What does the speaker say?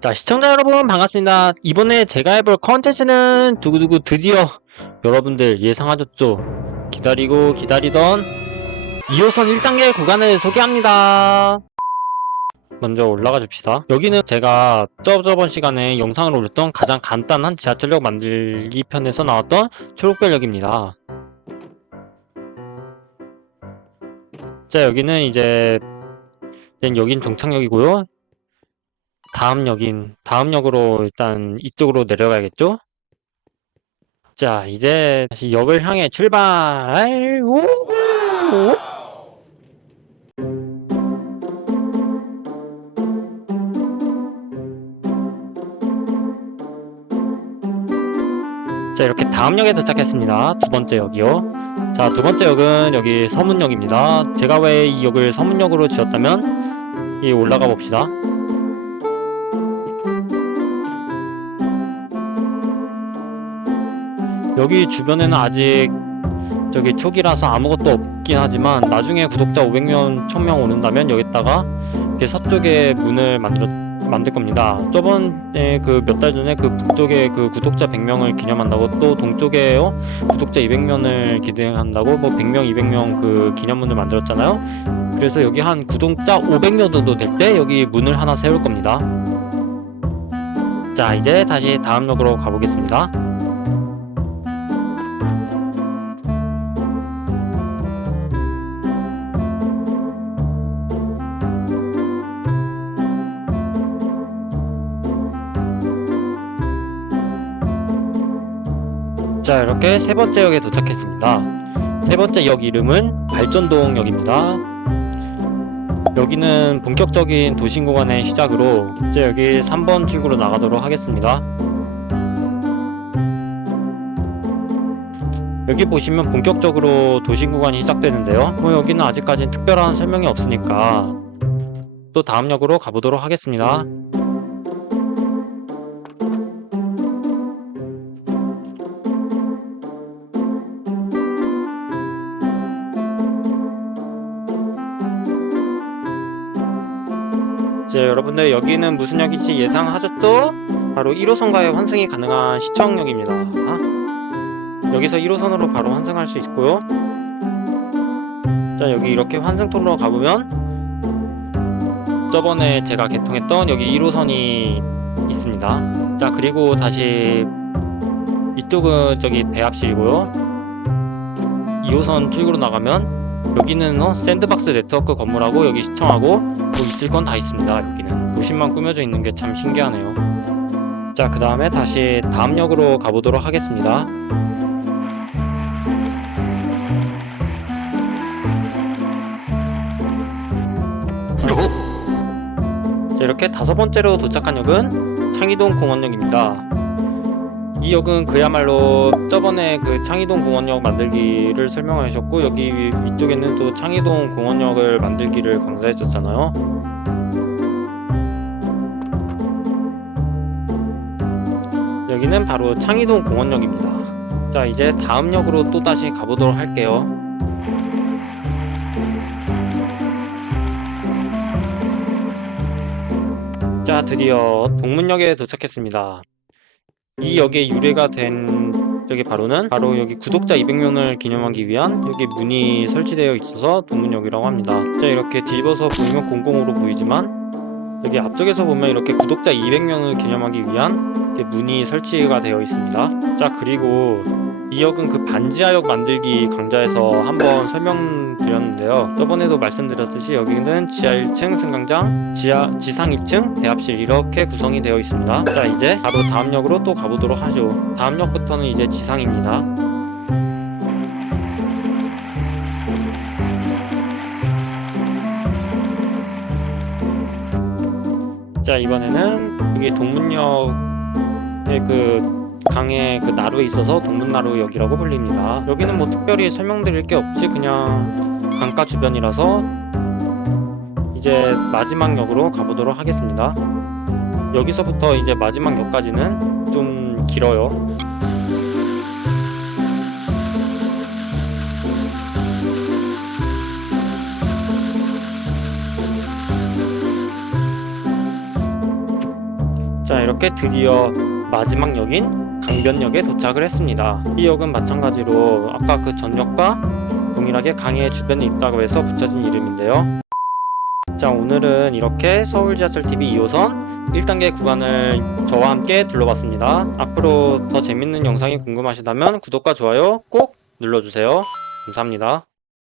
자, 시청자 여러분 반갑습니다. 이번에 제가 해볼 컨텐츠는 두구두구 드디어 여러분들 예상하셨죠? 기다리고 기다리던 2호선 1단계 구간을 소개합니다. 먼저 올라가 줍시다. 여기는 제가 저저번 시간에 영상을 올렸던 가장 간단한 지하철역 만들기 편에서 나왔던 초록별역입니다. 자, 여기는 이제 여긴 종착역이고요. 다음 역인 다음 역으로 일단 이쪽으로 내려가야겠죠? 자 이제 다시 역을 향해 출발! 우! 자 이렇게 다음 역에 도착했습니다. 두 번째 역이요. 자 두 번째 역은 여기 서문역입니다. 제가 왜 이 역을 서문역으로 지었다면 이 올라가 봅시다 여기 주변에는 아직 저기 초기라서 아무것도 없긴 하지만 나중에 구독자 500명, 1000명 오는다면 여기다가 이렇게 서쪽에 문을 만들 만들 겁니다. 저번에 그 몇 달 전에 그 북쪽에 그 구독자 100명을 기념한다고 또 동쪽에요 구독자 200명을 기대한다고 뭐 100명, 200명 그 기념문을 만들었잖아요. 그래서 여기 한 구독자 500명 정도 될 때 여기 문을 하나 세울 겁니다. 자 이제 다시 다음 역으로 가보겠습니다. 자 이렇게 세 번째 역에 도착했습니다. 세 번째 역 이름은 발전동역입니다. 여기는 본격적인 도심 구간의 시작으로 이제 여기 3번 출구로 나가도록 하겠습니다. 여기 보시면 본격적으로 도심 구간이 시작되는데요. 뭐 여기는 아직까진 특별한 설명이 없으니까 또 다음 역으로 가보도록 하겠습니다 이제 여러분들 여기는 무슨 역인지 예상하셨죠? 바로 1호선과의 환승이 가능한 시청역입니다. 여기서 1호선으로 바로 환승할 수 있고요. 자 여기 이렇게 환승 통로로 가보면 저번에 제가 개통했던 여기 1호선이 있습니다. 자 그리고 다시 이쪽은 저기 대합실이고요. 2호선 출구로 나가면 여기는 어, 샌드박스 네트워크 건물하고 여기 시청하고 뭐 있을 건 다 있습니다. 여기는 도심만 꾸며져 있는 게 참 신기하네요. 자, 그 다음에 다시 다음 역으로 가보도록 하겠습니다. 자, 이렇게 다섯 번째로 도착한 역은 창의동 공원역입니다. 이 역은 그야말로 저번에 그 창의동 공원역 만들기를 설명하셨고 여기 위- 위쪽에는 또 창의동 공원역을 만들기를 강조했었잖아요. 여기는 바로 창의동 공원역입니다. 자 이제 다음 역으로 또 다시 가보도록 할게요. 자 드디어 동문역에 도착했습니다. 이 역의 유래가 된 적이 바로는 바로 여기 구독자 200명을 기념하기 위한 여기 문이 설치되어 있어서 동문역이라고 합니다. 자 이렇게 뒤집어서 보이면 공공으로 보이지만 여기 앞쪽에서 보면 이렇게 구독자 200명을 기념하기 위한 문이 설치가 되어 있습니다. 자 그리고 이 역은 그 반지하역 만들기 강좌에서 한번 설명드렸는데요. 저번에도 말씀드렸듯이 여기는 지하 1층 승강장, 지하 지상 2층 대합실 이렇게 구성이 되어 있습니다. 자 이제 바로 다음 역으로 또 가보도록 하죠. 다음 역부터는 이제 지상입니다. 자 이번에는 여기 동문역의 그 강의 그 나루에 있어서 동문나루역이라고 불립니다. 여기는 뭐 특별히 설명드릴 게 없이 그냥 강가 주변이라서 이제 마지막 역으로 가보도록 하겠습니다. 여기서부터 이제 마지막 역까지는 좀 길어요. 자 이렇게 드디어 마지막 역인 강변역에 도착을 했습니다. 이 역은 마찬가지로 아까 그 전역과 동일하게 강의 주변에 있다고 해서 붙여진 이름인데요. 자 오늘은 이렇게 서울 지하철 TV 2호선 1단계 구간을 저와 함께 둘러봤습니다. 앞으로 더 재밌는 영상이 궁금하시다면 구독과 좋아요 꼭 눌러주세요. 감사합니다.